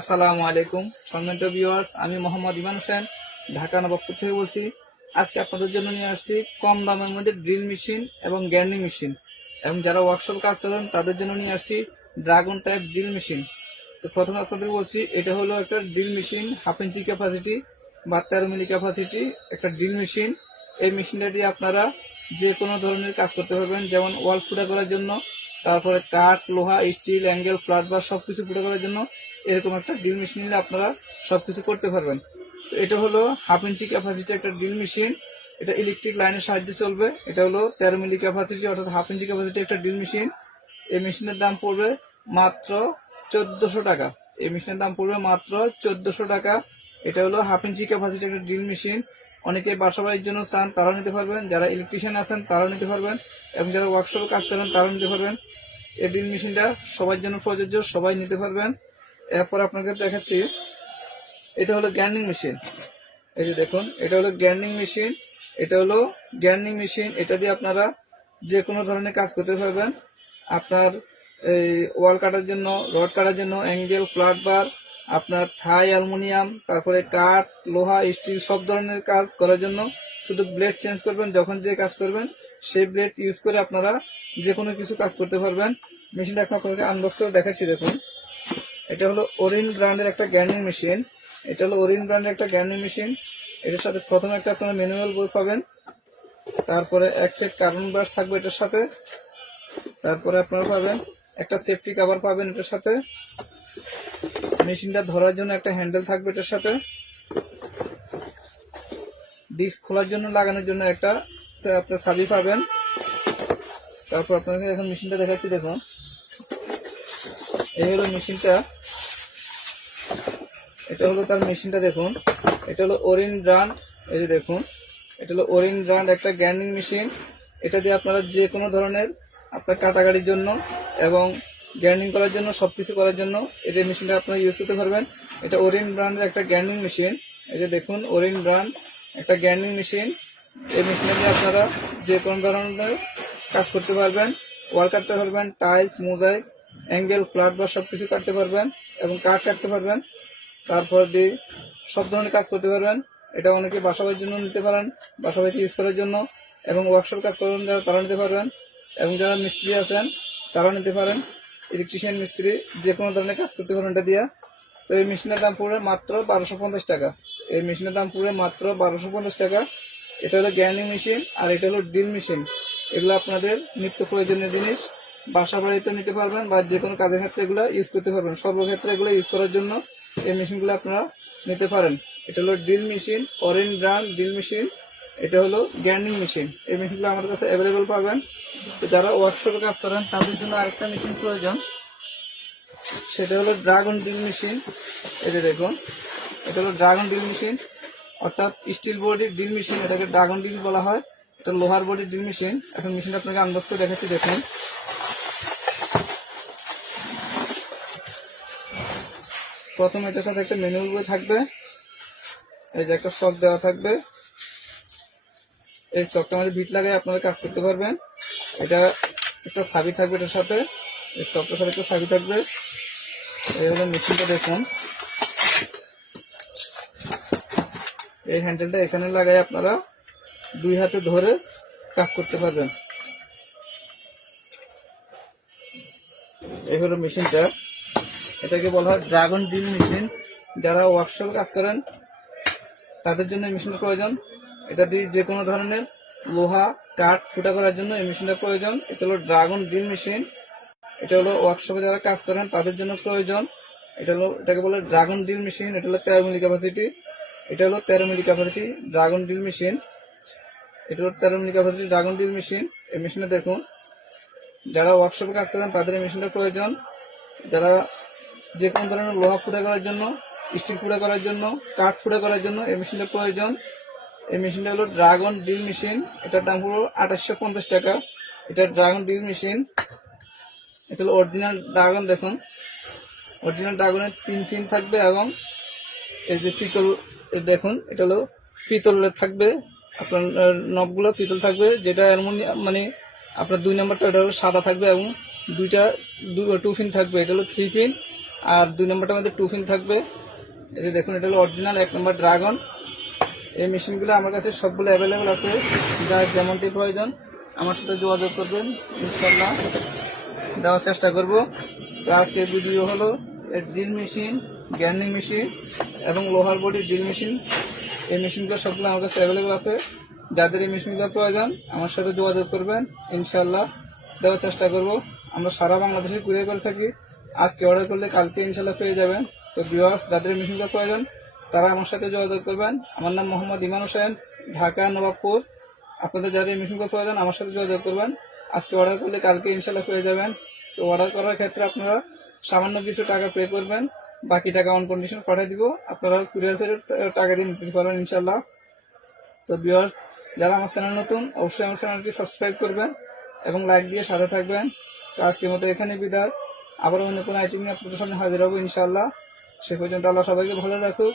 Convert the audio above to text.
আসসালামু আলাইকুম। সম্মানিত ভিউয়ার্স আমি মোহাম্মদ ইমান হোসেন, ঢাকা নবাবপুর থেকে বলছি, আজকে আপনাদের জন্য নিয়ে আসছি কম দামের মধ্যে ড্রিল মেশিন এবং গ্যান্ডি মেশিন। এবং যারা ওয়ার্কশপ কাজ করেন, তাদের জন্য নিয়ে আসছি ড্রাগন টাইপ ড্রিল মেশিন। তো প্রথমে আপনাদের বলছি, এটা হলো একটা drill machine, half inch capacity বা তেরো মিলি ক্যাপাসিটি একটা ড্রিল মেশিন। এই মেশিনটা দিয়ে আপনারা যে কোনো ধরনের কাজ করতে পারবেন, যেমন ওয়াল ফুটা করার জন্য তারপরে কাঠ, লোহা, স্টিল, অ্যাঙ্গেল ফ্ল্যাট বার সবকিছু ফুটা করার জন্য এরকম একটা ড্রিল মেশিন নিলে আপনারা সব কিছু করতে পারবেন। তো এটা হলো হাফ ইঞ্চি ক্যাপাসিটি একটা ড্রিল মেশিন। এটা ইলেকট্রিক লাইনের সাহায্যে চলবে। এটা হলো তেরো মিলি ক্যাপাসিটি অর্থাৎ হাফ ইঞ্চি ক্যাপাসিটি একটা ড্রিল মেশিন। এই মেশিনের দাম পড়বে মাত্র চোদ্দশো টাকা। এই মেশিনের দাম পড়বে মাত্র চোদ্দশো টাকা। এটা হলো হাফ ইঞ্চি ক্যাপাসিটি একটা ড্রিল মেশিন। অনেকে বাসা বাড়ির জন্য চান, তারাও নিতে পারবেন। যারা ইলেকট্রিশিয়ান আছেন, তারাও নিতে পারবেন। এবং যারা ওয়ার্কশপে কাজ করেন, তারাও নিতে পারবেন। এই ড্রিল মেশিনটা সবার জন্য প্রযোজ্য, সবাই নিতে পারবেন। এরপর আপনাকে দেখাচ্ছি, এটা হলো গ্যান্ডিং মেশিন এই যে দেখুন, এটা হলো গ্যান্ডিং মেশিন এটা হলো গ্যান্ডিং মেশিন এটা দিয়ে আপনারা যে কোনো ধরনের কাজ করতে পারবেন। আপনার এই ওয়াল কাটার জন্য রড কাটার জন্য অ্যাঙ্গেল ফ্ল্যাট বার আপনার থাই, অ্যালুমিনিয়াম, তারপরে কাঠ, লোহা, স্টিল সব ধরনের কাজ করার জন্য শুধু ব্লেড চেঞ্জ করবেন, যখন যে কাজ করবেন, সেই ব্লেড ইউজ করে আপনারা যে কোনো কিছু কাজ করতে পারবেন। মেশিনটা এখন আপনাকে আনবক্স করে দেখাচ্ছি, দেখুন। এটা হলো ওরিন ব্র্যান্ডের একটা গ্যান্ডিং মেশিন এটা হলো ওরিন ব্র্যান্ডের একটা গ্যান্ডিং মেশিন এটার সাথে প্রথমে একটা আপনারা ম্যানুয়াল বই পাবেন। তারপরে এক সেট কার্বন ব্রাশ থাকবে এটার সাথে। তারপরে আপনারা পাবেন একটা সেফটি কাভার পাবেন এটার সাথে। মেশিনটা ধরার জন্য একটা হ্যান্ডেল থাকবে এটার সাথে। ডিস্ক খোলার জন্য, লাগানোর জন্য একটা আপনার সাবি পাবেন। তারপর আপনাকে এখন মেশিনটা দেখাচ্ছি, দেখুন। এই হলো মেশিনটা। এটা হলো তার মেশিনটা, দেখুন। এটা হলো ওরিন ব্র্যান্ড, এই যে দেখুন। এটা হলো ওরিন ব্র্যান্ড, একটা গ্যান্ডিং মেশিন। এটা দিয়ে আপনারা যে কোনো ধরনের আপনার কাটাকাটির জন্য এবং গ্যান্ডিং করার জন্য সব কিছু করার জন্য এটা মেশিনটা আপনারা ইউজ করতে পারবেন। এটা ওরিন ব্র্যান্ডের একটা গ্যান্ডিং মেশিন এই যে দেখুন ওরিন ব্র্যান্ড একটা গ্যান্ডিং মেশিন এই মেশিনে দিয়ে আপনারা যে কোনো ধরনের কাজ করতে পারবেন ওয়াল কাটতে পারবেন টাইলস মোজাইক অ্যাঙ্গেল ফ্ল্যাট বা সব কিছু কাটতে পারবেন এবং কাঠ কাটতে পারবেন। তারপর দিয়ে সব ধরনের কাজ করতে পারবেন। এটা অনেকে বাসাবাড়ির জন্য নিতে পারেন বাসাবাড়িতে ইউজ করার জন্য এবং ওয়ার্কশপ কাজ করেন যারা তারা নিতে পারবেন। এবং যারা মিস্ত্রি আছেন, তারাও নিতে পারেন। ইলেকট্রিশিয়ান মিস্ত্রি যে কোনো ধরনের কাজ করতে পারেন এটা দিয়া। তো এই মেশিনের দাম পড়বে মাত্র বারোশো পঞ্চাশ টাকা। এই মেশিনের দাম পড়বে মাত্র বারোশো পঞ্চাশ টাকা। এটা হলো গ্যান্ডিং মেশিন আর এটা হলো ড্রিল মেশিন এগুলো আপনাদের নিত্য প্রয়োজনীয় জিনিস। বাসা বাড়িতে নিতে পারবেন বা যে কোনো কাজের ক্ষেত্রে এগুলো ইউজ করতে পারবেন। সর্বক্ষেত্রে এগুলো ইউজ করার জন্য এই মেশিনগুলো আপনারা নিতে পারেন। এটা হলো ড্রিল মেশিন অরেন ব্র্যান্ড ড্রিল মেশিন এটা হলো গ্যান্ডিং মেশিন। এই মেশিনগুলো আমার কাছে অ্যাভেলেবেল পাবেন। তো যারা ওয়ার্কশপে কাজ করেন, তাদের জন্য আরেকটা মেশিন প্রয়োজন। সেটা হলো ড্রাগন ড্রিল মেশিন এটা দেখুন, এটা হলো ড্রাগন ড্রিল মেশিন অর্থাৎ স্টিল বডির ড্রিল মেশিন এটাকে ড্রাগন ড্রিল বলা হয়। এটা লোহার বডির ড্রিল মেশিন এখন মেশিনটা আপনাকে আনবক্স করে দেখাচ্ছি, দেখুন। প্রথম এটার সাথে একটা বই থাকবে। এই যে একটা স্টক দেওয়া থাকবে। এই চকটা মধ্যে ভিট লাগাই আপনারা কাজ করতে পারবেন। এটা একটা সাবি থাকবে এটার সাথে। এই চকটার সাথে একটা সাবি থাকবে। এই হলো মেশিনটা দেখুন। এই হ্যান্ডেলটা এখানে লাগাই আপনারা দুই হাতে ধরে কাজ করতে পারবেন। এই হলো মেশিনটা। এটাকে বলা হয় ড্রাগন ড্রিল মেশিন। যারা ওয়ার্কশপে কাজ করেন, তাদের জন্য এই মেশিনটা প্রয়োজন। এটা দিয়ে যে কোনো ধরনের লোহা, কাঠ ফুটা করার জন্য এই মেশিনটা প্রয়োজন। এটা হলো ড্রাগন ড্রিল মেশিন। এটা হলো ওয়ার্কশপে যারা কাজ করেন, তাদের জন্য প্রয়োজন। এটা হলো, এটাকে বলে ড্রাগন ড্রিল মেশিন। এটা হলো তেরো মিলি ক্যাপাসিটি এটা হলো তেরো milli capacity dragon drill machine. এটা হলো তেরো milli capacity dragon drill machine. এই মেশিনটা দেখুন। যারা ওয়ার্কশপে কাজ করেন, তাদের এই মেশিনটা প্রয়োজন। যারা যে কোনো ধরনের লোহা ফুটা করার জন্য, স্টিল ফুটা করার জন্য, কাঠ ফুটা করার জন্য এই মেশিনটা প্রয়োজন। এই মেশিনটা হলো ড্রাগন ড্রিল মেশিন এটার দাম হলো আঠাশশো পঞ্চাশ টাকা। এটা ড্রাগন ড্রিল মেশিন এটা হলো অরিজিনাল ড্রাগন দেখুন। অরিজিনাল ড্রাগনের তিন ফিন থাকবে এবং এই যে পিতল দেখুন, এটা হলো পিতলের থাকবে। আপনার নবগুলো পিতল থাকবে, যেটা অ্যালুমিনিয়াম মানে আপনার দুই নম্বরটা, এটা হলো সাদা থাকবে এবং দুইটা টু ফিন থাকবে। এটা হলো থ্রি ফিন আর দুই নম্বরটার মধ্যে টু ফিন থাকবে। এই যে দেখুন, এটা হলো অরিজিনাল এক নম্বর ড্রাগন এই মেশিনগুলো আমার কাছে সবগুলো অ্যাভেলেবেল আছে। যার যেমনটি প্রয়োজন, আমার সাথে যোগাযোগ করবেন ইনশাল্লাহ দেওয়ার চেষ্টা করব। তো আজকের ভিডিও হলো ড্রিল মেশিন গ্যান্ডিং মেশিন এবং লোহার বডি ড্রিল মেশিন এই মেশিনগুলো সবগুলো আমার কাছে অ্যাভেলেবেল আছে। যাদের এই মেশিনগুলো প্রয়োজন, আমার সাথে যোগাযোগ করবেন ইনশাল্লাহ দেওয়ার চেষ্টা করব। আমরা সারা বাংলাদেশে কুরিয়ার করে থাকি। আজকে অর্ডার করলে কালকে ইনশাল্লাহ পেয়ে যাবেন। তো ভিউয়ার্স যাদের মেশিনগুলো প্রয়োজন তারা আমার সাথে যোগাযোগ করবেন। আমার নাম মোহাম্মদ ইমান হোসেন, ঢাকা, নবাবপুর। আপনাদের যারা এডমিশন মেশিনগুলো প্রয়োজন আমার সাথে যোগাযোগ করবেন। আজকে অর্ডার করলে কালকে ইনশাল্লাহ পেয়ে যাবেন। তো অর্ডার করার ক্ষেত্রে আপনারা সামান্য কিছু টাকা পে করবেন। বাকি টাকা অন কন্ডিশন পাঠিয়ে দিব। আপনারা কুরিয়ার টাকা দিয়ে নিতে পারবেন ইনশাল্লাহ তো ভিউয়ার্স যারা আমার চ্যানেল নতুন, অবশ্যই আমার চ্যানেলটি সাবস্ক্রাইব করবেন এবং লাইক দিয়ে সাথে থাকবেন। তো আজকের মতো এখানে বিদায়। আবার অন্য কোনো আইটেম নিয়ে আপনাদের সামনে হাজির হব ইনশাল্লাহ সে পর্যন্ত আল্লাহ সবাইকে ভালো রাখুক।